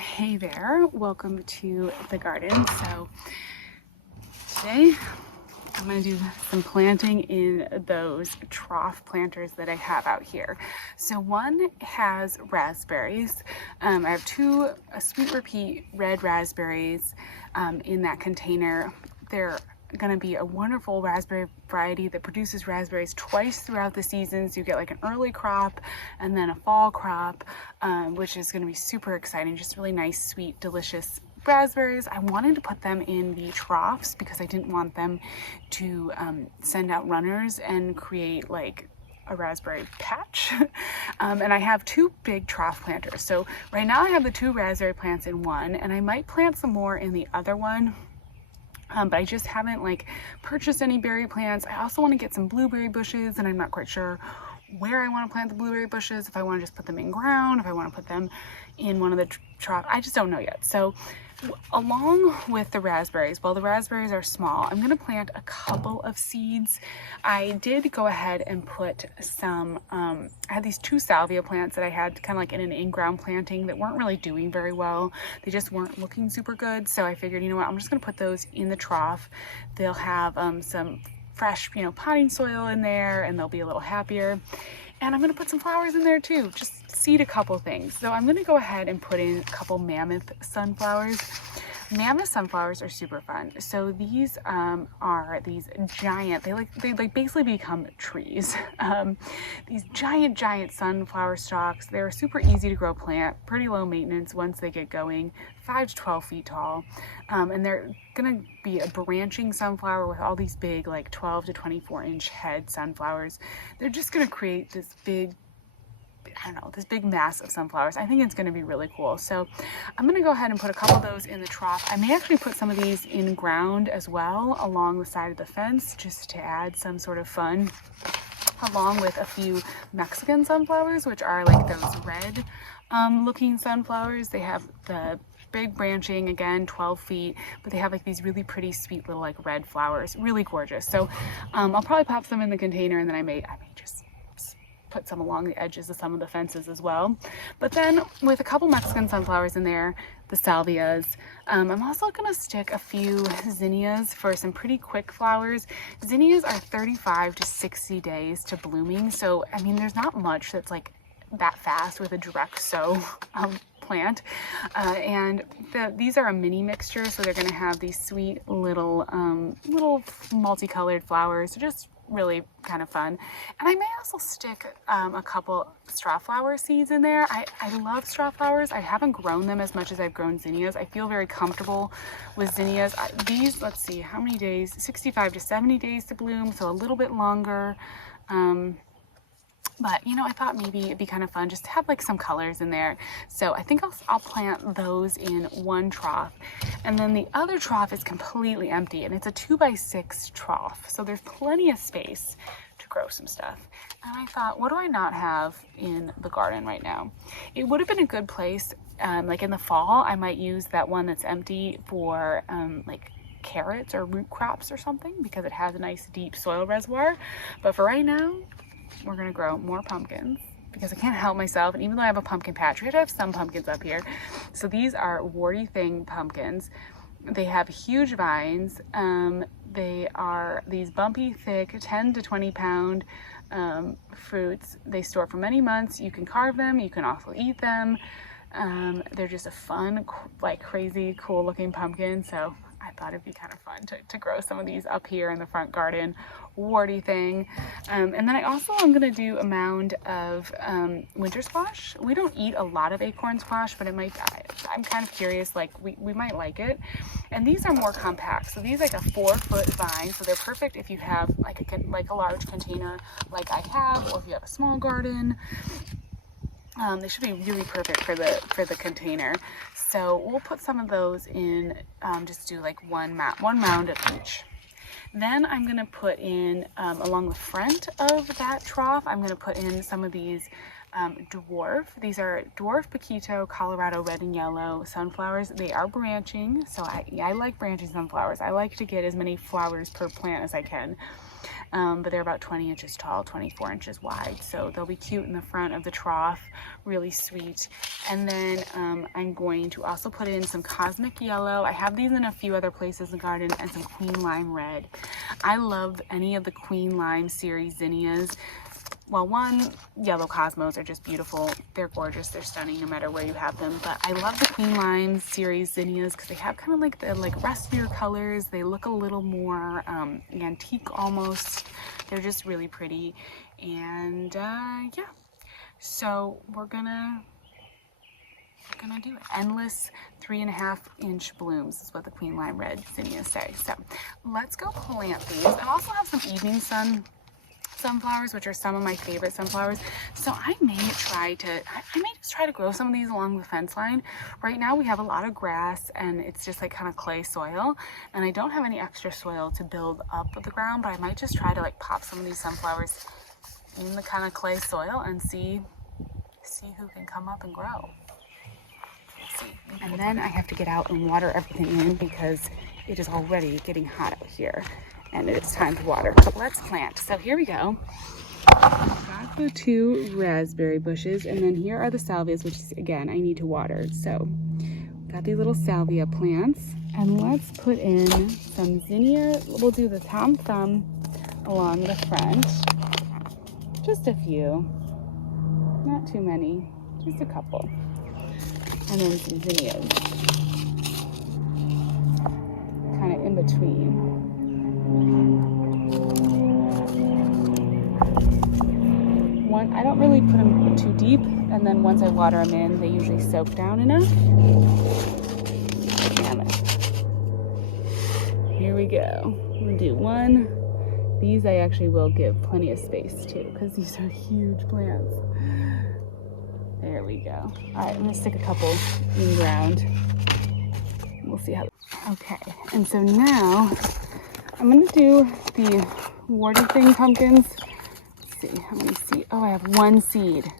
Hey there, welcome to the garden. So today I'm going to do some planting in those trough planters that I have out here. So one has raspberries. I have two sweet repeat red raspberries in that container. They're going to be a wonderful raspberry variety that produces raspberries twice throughout the season. So you get like an early crop and then a fall crop, which is going to be super exciting. Just really nice, sweet, delicious raspberries. I wanted to put them in the troughs because I didn't want them to send out runners and create like a raspberry patch. And I have two big trough planters. So right now I have the two raspberry plants in one, and I might plant some more in the other one. But I just haven't like purchased any berry plants. I also want to get some blueberry bushes, and I'm not quite sure where I want to plant the blueberry bushes, if I want to just put them in ground, if I want to put them in one of the troughs. I just don't know yet. So along with the raspberries, while the raspberries are small, I'm going to plant a couple of seeds. I did go ahead and put some, I had these two salvia plants that I had kind of like in an in-ground planting that weren't really doing very well. They just weren't looking super good. So I figured, you know what, I'm just going to put those in the trough. They'll have some fresh, potting soil in there, and they'll be a little happier. And I'm going to put some flowers in there too, just seed a couple things. So I'm going to go ahead and put in a couple mammoth sunflowers. Mammoth sunflowers are super fun. So these are these giant, they basically become trees. These giant sunflower stalks. They're super easy to grow plant, pretty low maintenance once they get going, 5 to 12 feet tall. And they're gonna be a branching sunflower with all these big, like 12 to 24 inch head sunflowers. They're just gonna create this big, this big mass of sunflowers. I think it's going to be really cool. So I'm going to go ahead and put a couple of those in the trough. I may actually put some of these in ground as well along the side of the fence, just to add some sort of fun, along with a few Mexican sunflowers, which are like those red looking sunflowers. They have the big branching, again 12 feet, but they have like these really pretty sweet little like red flowers, really gorgeous. So I'll probably pop some in the container, and then I may just put some along the edges of some of the fences as well. But then with a couple Mexican sunflowers in there, the salvias, I'm also gonna stick a few zinnias for some pretty quick flowers. Zinnias are 35 to 60 days to blooming. So, I mean, there's not much that's like that fast with a direct sow plant. And these are a mini mixture, so they're gonna have these sweet little multicolored flowers. Just really kind of fun. And I may also stick a couple straw flower seeds in there. I love straw flowers. I haven't grown them as much as I've grown zinnias. I feel very comfortable with zinnias. These, let's see, how many days? 65 to 70 days to bloom, so a little bit longer. But I thought maybe it'd be kind of fun just to have like some colors in there. So I think I'll plant those in one trough. And then the other trough is completely empty, and it's a 2x6 trough. So there's plenty of space to grow some stuff. And I thought, what do I not have in the garden right now? It would have been a good place, like in the fall, I might use that one that's empty for like carrots or root crops or something, because it has a nice deep soil reservoir. But for right now, we're gonna grow more pumpkins because I can't help myself. And even though I have a pumpkin patch, we have to have some pumpkins up here. So these are warty thing pumpkins. They have huge vines. They are these bumpy, thick, 10 to 20 pound fruits. They store for many months. You can carve them. You can also eat them. They're just a fun, like crazy, cool looking pumpkin. So I thought it'd be kind of fun to grow some of these up here in the front garden, warty thing. And then I also am going to do a mound of winter squash. We don't eat a lot of acorn squash, but I'm kind of curious, like we might like it. And these are more compact. So these like a 4-foot vine. So they're perfect if you have like a large container like I have, or if you have a small garden. They should be really perfect for the container. So we'll put some of those in, just do like one mound of each. Then I'm gonna put in, along the front of that trough, I'm gonna put in some of these These are dwarf Paquito, Colorado red and yellow sunflowers. They are branching, so I like branching sunflowers. I like to get as many flowers per plant as I can. But they're about 20 inches tall, 24 inches wide. So they'll be cute in the front of the trough, really sweet. And then I'm going to also put in some cosmic yellow. I have these in a few other places in the garden, and some queen lime red. I love any of the queen lime series zinnias. Well, one, yellow cosmos are just beautiful. They're gorgeous. They're stunning no matter where you have them. But I love the Queen Lime series zinnias because they have kind of like the rustier colors. They look a little more antique almost. They're just really pretty. And yeah, so we're gonna do it. Endless 3.5-inch blooms is what the Queen Lime red zinnias say. So let's go plant these. I also have some evening sun sunflowers, which are some of my favorite sunflowers. So I may just try to grow some of these along the fence line. Right now we have a lot of grass and it's just like kind of clay soil, and I don't have any extra soil to build up the ground, but I might just try to like pop some of these sunflowers in the kind of clay soil and see who can come up and grow. Let's see. And then I have to get out and water everything in because it is already getting hot out here. And it's time to water. Let's plant. So here we go. Got the 2 raspberry bushes, and then here are the salvias, which is, again, I need to water. So got these little salvia plants, and let's put in some zinnia. We'll do the Tom Thumb along the front. Just a few, not too many, just a couple. And then some zinnias, kind of in between. I don't really put them too deep, and then once I water them in, they usually soak down enough. Damn it. Here we go. I'm gonna do 1. These I actually will give plenty of space to, because these are huge plants. There we go. All right, I'm gonna stick a couple in ground. We'll see how. Okay, and so now I'm gonna do the warty thing pumpkins. See how many seeds. Oh, I have 1 seed.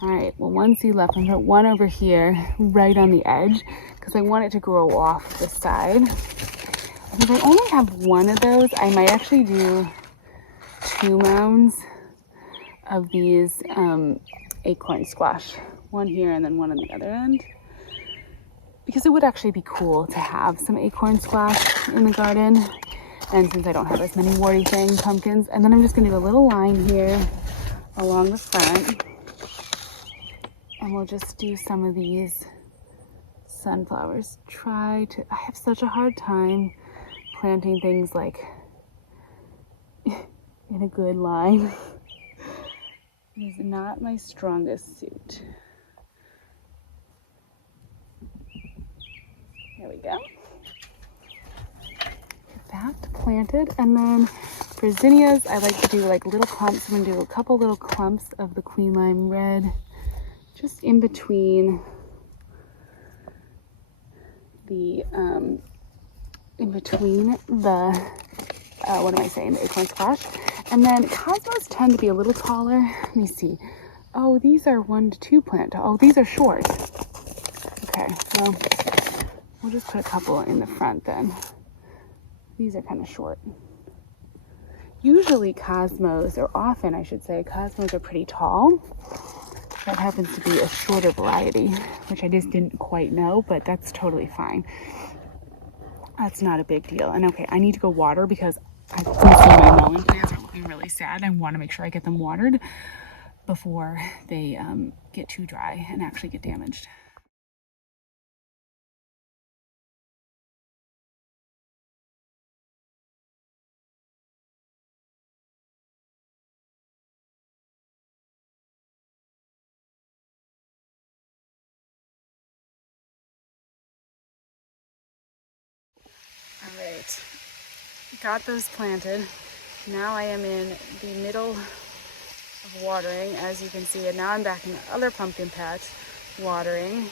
All right, well, 1 seed left. I'm gonna put 1 over here right on the edge because I want it to grow off the side. If I only have 1 of those, I might actually do 2 mounds of these acorn squash. 1 here and then 1 on the other end, because it would actually be cool to have some acorn squash in the garden. And since I don't have as many warty thing pumpkins, and then I'm just gonna do a little line here along the front, and we'll just do some of these sunflowers. I have such a hard time planting things like in a good line. It is not my strongest suit. There we go. That planted, and then for zinnias I like to do like little clumps. I'm gonna do a couple little clumps of the Queen Lime red just in between the what am I saying, the acorn squash. And then cosmos tend to be a little taller. Let me see. Oh, these are 1 to 2 plant. Oh, these are short. Okay, well, we'll just put a couple in the front then. These are kind of short. Usually cosmos, or often I should say, cosmos are pretty tall. That happens to be a shorter variety, which I just didn't quite know, but that's totally fine. That's not a big deal. And okay, I need to go water because I can see my melon plants are looking really sad. I want to make sure I get them watered before they get too dry and actually get damaged. All right, got those planted. Now I am in the middle of watering, as you can see, and now I'm back in the other pumpkin patch watering.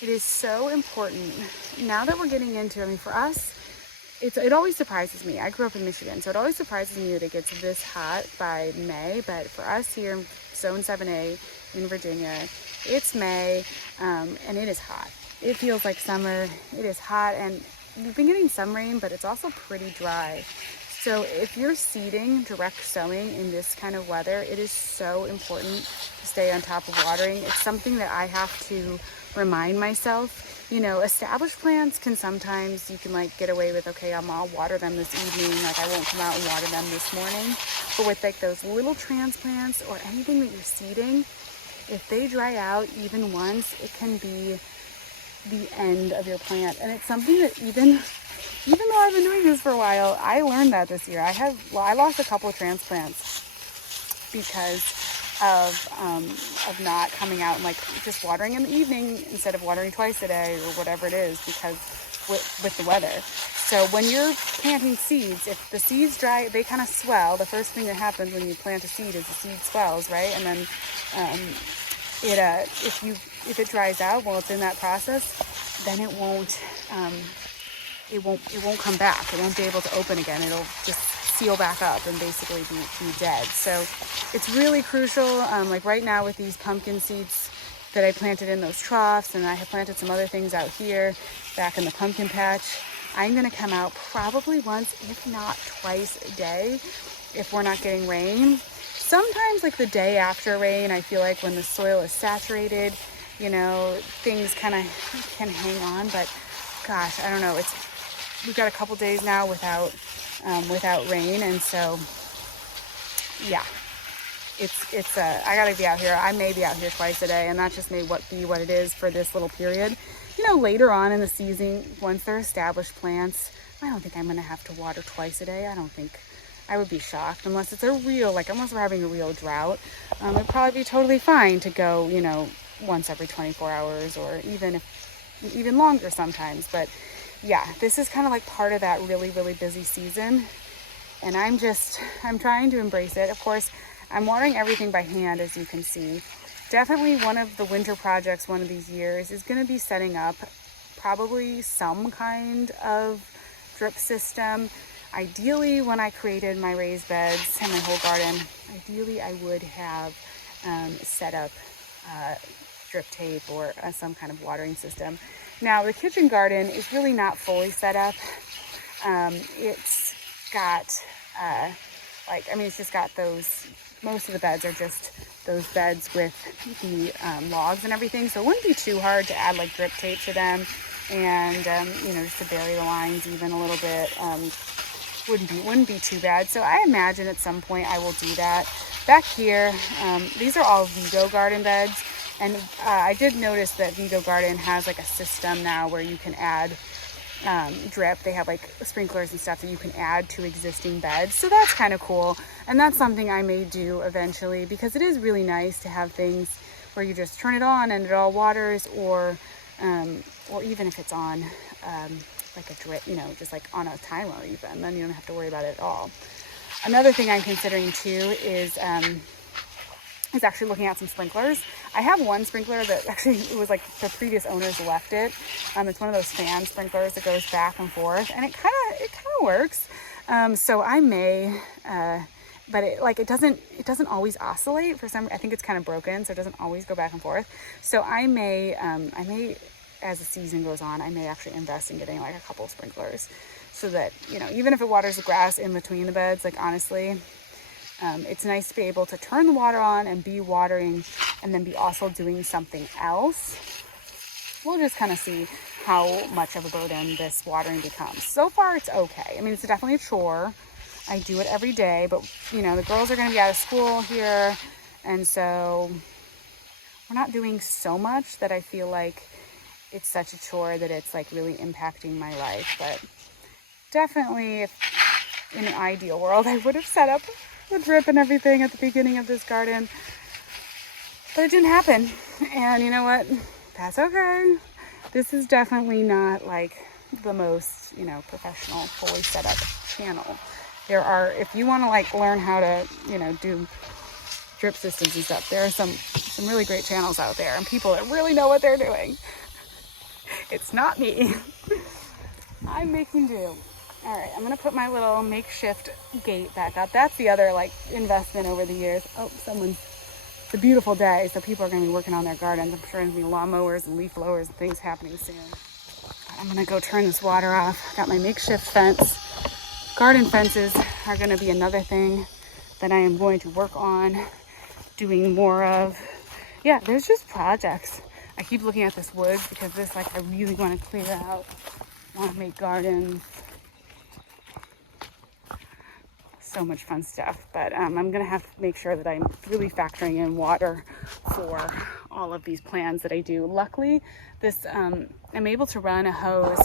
It is so important now that we're getting into, I mean, for us, it always surprises me. I grew up in Michigan, so it always surprises me that it gets this hot by May, but for us here in Zone 7A in Virginia. It's May, and it is hot. It feels like summer. It is hot, and we've been getting some rain, but it's also pretty dry. So if you're seeding, direct sowing in this kind of weather, it is so important to stay on top of watering. It's something that I have to remind myself. You know, established plants can sometimes, you can like get away with, okay, I'll water them this evening, like I won't come out and water them this morning. But with like those little transplants or anything that you're seeding, if they dry out even once, it can be the end of your plant. And it's something that even though I've been doing this for a while, I learned that this year. I lost a couple of transplants because of not coming out and like just watering in the evening instead of watering twice a day or whatever it is, because with the weather. So when you're planting seeds, if the seeds dry, they kind of swell. The first thing that happens when you plant a seed is the seed swells, right? And then if it dries out while it's in that process, then it won't come back. It won't be able to open again. It'll just seal back up and basically be dead. So it's really crucial. Like right now with these pumpkin seeds that I planted in those troughs, and I have planted some other things out here back in the pumpkin patch, I'm going to come out probably once, if not twice a day, if we're not getting rain. Sometimes like the day after rain, I feel like when the soil is saturated, you know, things kind of can hang on, but gosh, I don't know. We've got a couple days now without rain, and so yeah, I gotta be out here. I may be out here twice a day, and that just may be what it is for this little period. You know, later on in the season, once they're established plants, I don't think I'm gonna have to water twice a day. I would be shocked unless it's unless we're having a real drought. It'd probably be totally fine to go, you know, once every 24 hours or even longer sometimes. But yeah, this is kind of like part of that really, really busy season. And I'm trying to embrace it. Of course, I'm watering everything by hand, as you can see. Definitely one of the winter projects one of these years is going to be setting up probably some kind of drip system. Ideally, when I created my raised beds and my whole garden, ideally I would have set up drip tape or some kind of watering system. Now, the kitchen garden is really not fully set up. It's got, it's just got most of the beds are just those beds with the logs and everything. So it wouldn't be too hard to add like drip tape to them and, just to bury the lines even a little bit. Wouldn't be too bad. So I imagine at some point I will do that. Back here, these are all Vego garden beds. And I did notice that Vego Garden has like a system now where you can add drip. They have like sprinklers and stuff that you can add to existing beds. So that's kind of cool. And that's something I may do eventually, because it is really nice to have things where you just turn it on and it all waters, or even if it's on like a drip, just like on a timer even, then you don't have to worry about it at all. Another thing I'm considering too is actually looking at some sprinklers. I have one sprinkler that actually, it was like the previous owners left it. It's one of those fan sprinklers that goes back and forth, and it kind of works. So I may, but it doesn't always oscillate for some. I think it's kind of broken, so it doesn't always go back and forth. So I may, as the season goes on, I may actually invest in getting like a couple of sprinklers, so that even if it waters the grass in between the beds, like honestly. It's nice to be able to turn the water on and be watering and then be also doing something else. We'll just kind of see how much of a burden this watering becomes. So far, it's okay. I mean, it's definitely a chore. I do it every day, but the girls are going to be out of school here. And so we're not doing so much that I feel like it's such a chore that it's like really impacting my life. But definitely, if in an ideal world, I would have set up the drip and everything at the beginning of this garden, but it didn't happen. And you know what, that's okay. This is definitely not like the most professional fully set up channel. There are, if you want to like learn how to do drip systems and stuff, there are some really great channels out there and people that really know what they're doing. It's not me. I'm making do. All right, I'm gonna put my little makeshift gate back up. That's the other like investment over the years. Oh, someone's it's a beautiful day, so people are going to be working on their gardens. I'm sure there's going to be lawnmowers and leaf blowers and things happening soon. I'm going to go turn this water off. Got my makeshift fence. Garden fences are going to be another thing that I am going to work on doing more of. Yeah, there's just projects. I keep looking at this wood because this, like, I really want to clear out. I want to make gardens. So much fun stuff, but I'm gonna have to make sure that I'm really factoring in water for all of these plans that I do. Luckily, this I'm able to run a hose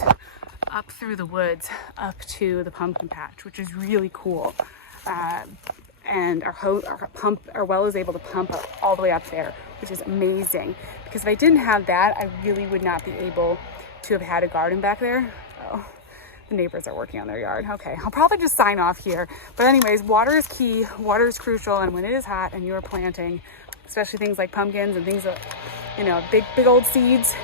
up through the woods up to the pumpkin patch, which is really cool. And our well is able to pump up all the way up there, which is amazing. Because if I didn't have that, I really would not be able to have had a garden back there. Oh. The neighbors are working on their yard. Okay, I'll probably just sign off here. But anyways, water is key, water is crucial, and when it is hot and you're planting, especially things like pumpkins and things that, you know, big old seeds,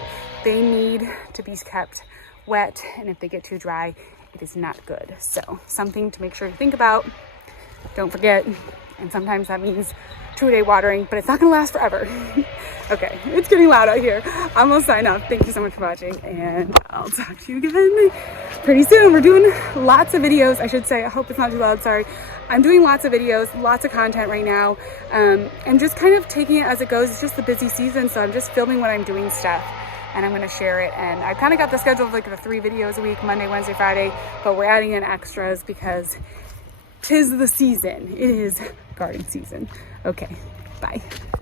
they need to be kept wet, and if they get too dry, it is not good. So something to make sure to think about. Don't forget, and sometimes that means 2-a-day watering, but it's not gonna last forever. Okay, it's getting loud out here. I'm gonna sign off. Thank you so much for watching, and I'll talk to you again pretty soon. We're doing lots of videos, I should say. I hope it's not too loud, sorry. I'm doing lots of videos, lots of content right now, and just kind of taking it as it goes. It's just the busy season, so I'm just filming when I'm doing stuff, and I'm gonna share it. And I kind of got the schedule of like the 3 videos a week, Monday, Wednesday, Friday, but we're adding in extras because 'tis the season. It is garden season. Okay, bye.